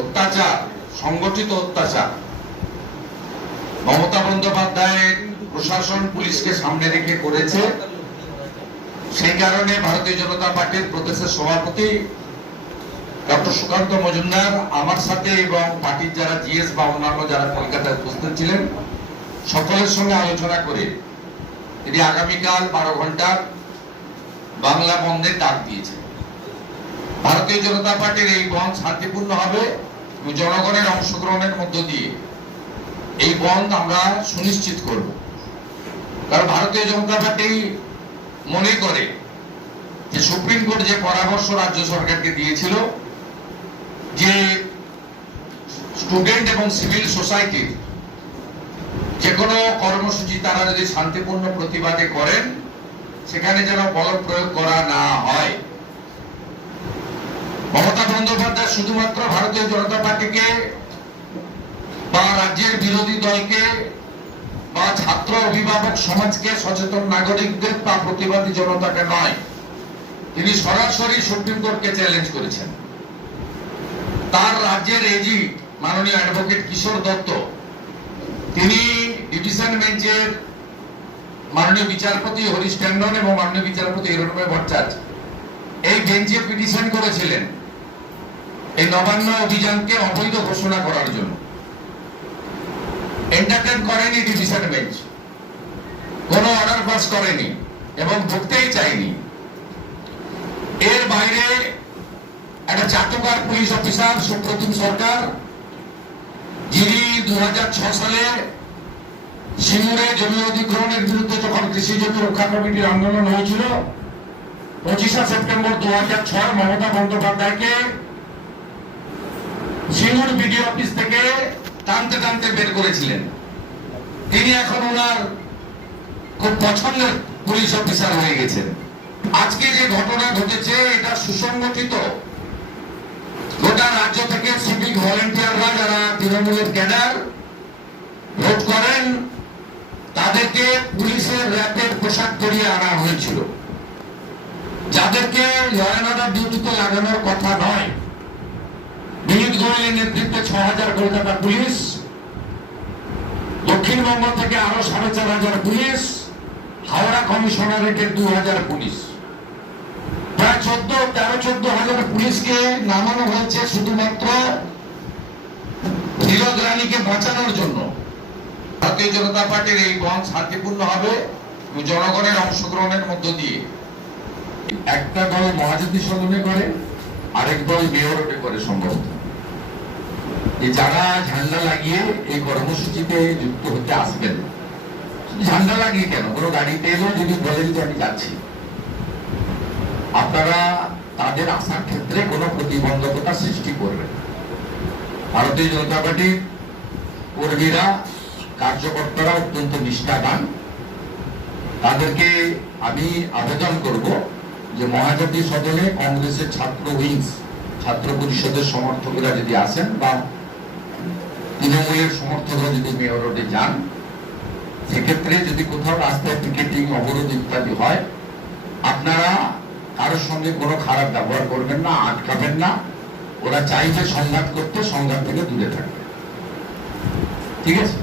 অত্যাচার, সংগঠিত অত্যাচার মমতা বন্দ্যোপাধ্যায় প্রশাসন পুলিশকে সামনে রেখে করেছে। সেই কারণে ভারতীয় জনতা পার্টির প্রদেশের সভাপতি ডক্টর সুকান্ত মজুমদার আমার সাথে এবং পার্টির যারা জিএস বা অন্যান্য যারা কলকাতায় উপস্থিত ছিলেন সকলের সঙ্গে আলোচনা করে তিনি আগামীকাল 12 ঘন্টার বাংলা বন্ধের ডাক দিয়েছে। ভারতীয় জনতা পার্টির এই বন্ধ শান্তিপূর্ণ হবে এবং জনগণের অংশগ্রহণের মধ্য দিয়ে এই বন্ধ আমরা সুনিশ্চিত করব। কারণ ভারতীয় জনতা পার্টি মনে করে যে সুপ্রিম কোর্ট যে পরামর্শ রাজ্য সরকারকে দিয়েছিল যে স্টুডেন্ট এবং সিভিল সোসাইটির যে কোনো কর্মসূচি তারা যদি শান্তিপূর্ণ প্রতিবাদে করেন সেখানে যেন বল প্রয়োগ করা না হয়। মমতা বন্দ্যোপাধ্যায় শুধুমাত্র ভারতীয় জনতা পার্টিকে বা রাজ্যের বিরোধী দলকে বা ছাত্র অভিভাবক সমাজকে, সচেতন নাগরিকদের বা প্রতিবাদী জনতাকে নয়, তিনি সরাসরি সুপ্রিম কোর্টকে চ্যালেঞ্জ করেছেন। তার রাজ্যের এজি মাননীয় অ্যাডভোকেট কিশোর দত্ত তিনি ডিভিশন বেঞ্চের মাননীয় বিচারপতি হরিশ ট্যান্ডন এবং মাননীয় বিচারপতি হিরণময় ভট্টাচার্য এই বেঞ্চে পিটিশন করেছিলেন এই নবান্ন অভিযানকে অবৈধ ঘোষণা করার জন্য। এন্টারটেন করেনি ডিভিশন বেঞ্চ, কোন অর্ডার পাস করেনি এবং ঢুকতেই চায়নি। এর বাইরে একটা চাটুকার পুলিশ অফিসার সুপ্রতিম সরকার, যিনি 2006 সালে সিঙ্গুরে জমি অধিগ্রহণের বিরুদ্ধে যখন কৃষি জমি রক্ষা কমিটির আন্দোলন হয়েছিল, 25 সেপ্টেম্বর 2006 মমতা বন্দ্যোপাধ্যায়কে সিঙ্গুর বিডিও অফিস থেকে টানতে টানতে বের করেছিলেন। তিনি এখন ওনার খুব পছন্দের পুলিশ অফিসার হয়ে গেছেন। আজকে যে ঘটনা ঘটেছে এটা সুসংগঠিত। গোটা রাজ্য থেকে সিভিক ভলেন্টিয়াররা যারা তৃণমূলের ক্যাডার ভোট করেন তাদেরকে পুলিশের র্যাপের পোশাক পরিয়ে আনা হয়েছিল, যাদেরকে লয়ানাদার ডিউটিতে লাগানোর কথা নয়। বিনীত গোয়েলের নেতৃত্বে 6000 কলকাতা পুলিশ, দক্ষিণবঙ্গ থেকে আরো 4500 পুলিশ, হাওড়া কমিশনারেটের 2000 পুলিশ, প্রায় 13-14,000 পুলিশকে নামানো হয়েছে শুধুমাত্র তিলক রানীকে বাঁচানোর জন্য। ভারতীয় জনতা পার্টির এই বন্ধ শান্তিপূর্ণ হবে এবং জনগণের অংশগ্রহণের মধ্য দিয়ে। একটা দল মহাজাতি সদনে করে, আরেক দল মেয়রটে করে সম্ভবত। যারা ঝান্ডা লাগিয়ে এই কর্মসূচিতে যুক্ত হতে আসবেন, ঝান্ডা লাগিয়ে কেন, কোনো গাড়িতে এলেও যদি বলেন যে আমি যাচ্ছি, আপনারা তাদের আসার ক্ষেত্রে কোনো প্রতিবন্ধকতা সৃষ্টি করবেন। ভারতীয় জনতা পার্টির কর্মীরা, কার্যকর্তারা অত্যন্ত নিষ্ঠাবান। তাদেরকে আমি আবেদন করব যে মহাজাতি সদনে কংগ্রেসের ছাত্র উইংস, ছাত্র পরিষদের সমর্থকরা যদি আসেন বা তৃণমূলের সমর্থকরা যদি মেয়র রোডে যান, সেক্ষেত্রে যদি কোথাও রাস্তায় পিকেটিং, অবরোধ ইত্যাদি হয়, আপনারা কারোর সঙ্গে কোনো খারাপ ব্যবহার করবেন না, আটকাবেন না। ওরা চাইছে সংঘাত করতে, সংঘাত থেকে দূরে থাকবে। ঠিক আছে।